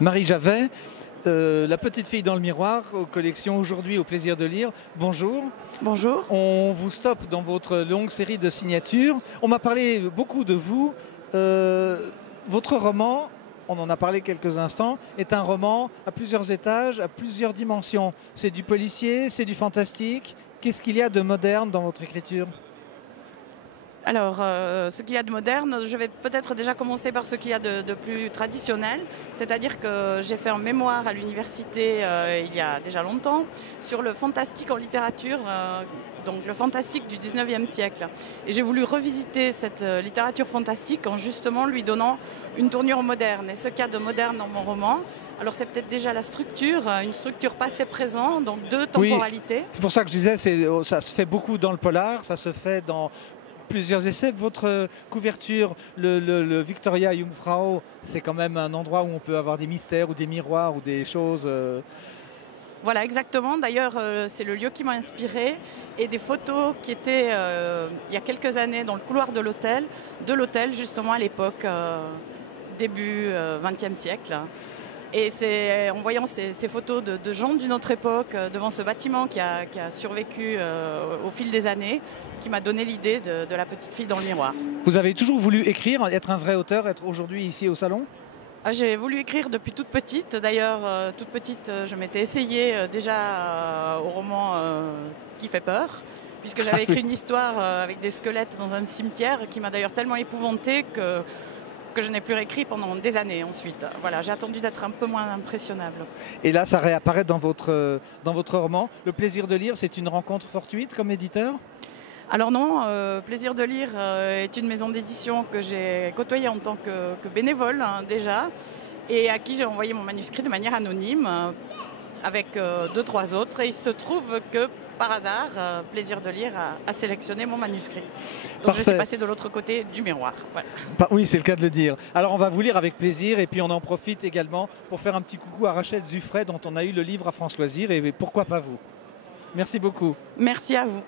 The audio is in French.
Marie Javet, La petite fille dans le miroir, aux collections Aujourd'hui au plaisir de lire. Bonjour. Bonjour. On vous stoppe dans votre longue série de signatures. On m'a parlé beaucoup de vous. Votre roman, on en a parlé quelques instants, est un roman à plusieurs étages, à plusieurs dimensions. C'est du policier, c'est du fantastique. Qu'est-ce qu'il y a de moderne dans votre écriture ? Alors, ce qu'il y a de moderne, je vais peut-être déjà commencer par ce qu'il y a de plus traditionnel. C'est-à-dire que j'ai fait un mémoire à l'université il y a déjà longtemps sur le fantastique en littérature, donc le fantastique du 19e siècle. Et j'ai voulu revisiter cette littérature fantastique en justement lui donnant une tournure moderne. Et ce qu'il y a de moderne dans mon roman, alors c'est peut-être déjà la structure, une structure passé-présent, donc deux temporalités. Oui, c'est pour ça que je disais, ça se fait beaucoup dans le polar, ça se fait dans plusieurs essais. Votre couverture, le Victoria Jungfrau, c'est quand même un endroit où on peut avoir des mystères ou des miroirs ou des choses. Voilà, exactement. D'ailleurs, c'est le lieu qui m'a inspirée et des photos qui étaient il y a quelques années dans le couloir de l'hôtel justement à l'époque, début XXe siècle. Et c'est en voyant ces photos de gens d'une autre époque devant ce bâtiment qui a survécu au fil des années qui m'a donné l'idée de La petite fille dans le miroir. Vous avez toujours voulu écrire, être un vrai auteur, être aujourd'hui ici au salon ? J'ai voulu écrire depuis toute petite. D'ailleurs, toute petite, je m'étais essayée déjà au roman qui fait peur, puisque j'avais écrit une histoire avec des squelettes dans un cimetière qui m'a d'ailleurs tellement épouvantée que je n'ai plus réécrit pendant des années ensuite. Voilà, j'ai attendu d'être un peu moins impressionnable. Et là, ça réapparaît dans votre roman. Le plaisir de lire, c'est une rencontre fortuite comme éditeur ? Alors non, Plaisir de lire est une maison d'édition que j'ai côtoyée en tant que bénévole déjà, et à qui j'ai envoyé mon manuscrit de manière anonyme avec 2-3 autres. Et il se trouve que par hasard, Plaisir de lire a sélectionné mon manuscrit. Donc Parfait. je suis passée de l'autre côté du miroir. Voilà. Oui, c'est le cas de le dire. Alors on va vous lire avec plaisir et puis on en profite également pour faire un petit coucou à Rachel Zuffray dont on a eu le livre à France Loisirs et pourquoi pas vous. Merci beaucoup. Merci à vous.